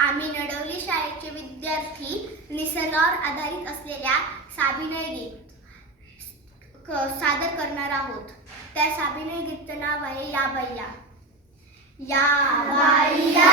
आम्ही नडवली शाळेचे विद्यार्थी निसर्गावर आधारित असलेल्या साभिनय गीत सादर करणार आहोत। त्या साभिनय गीताचं नाव आहे या बाईया। या बाईया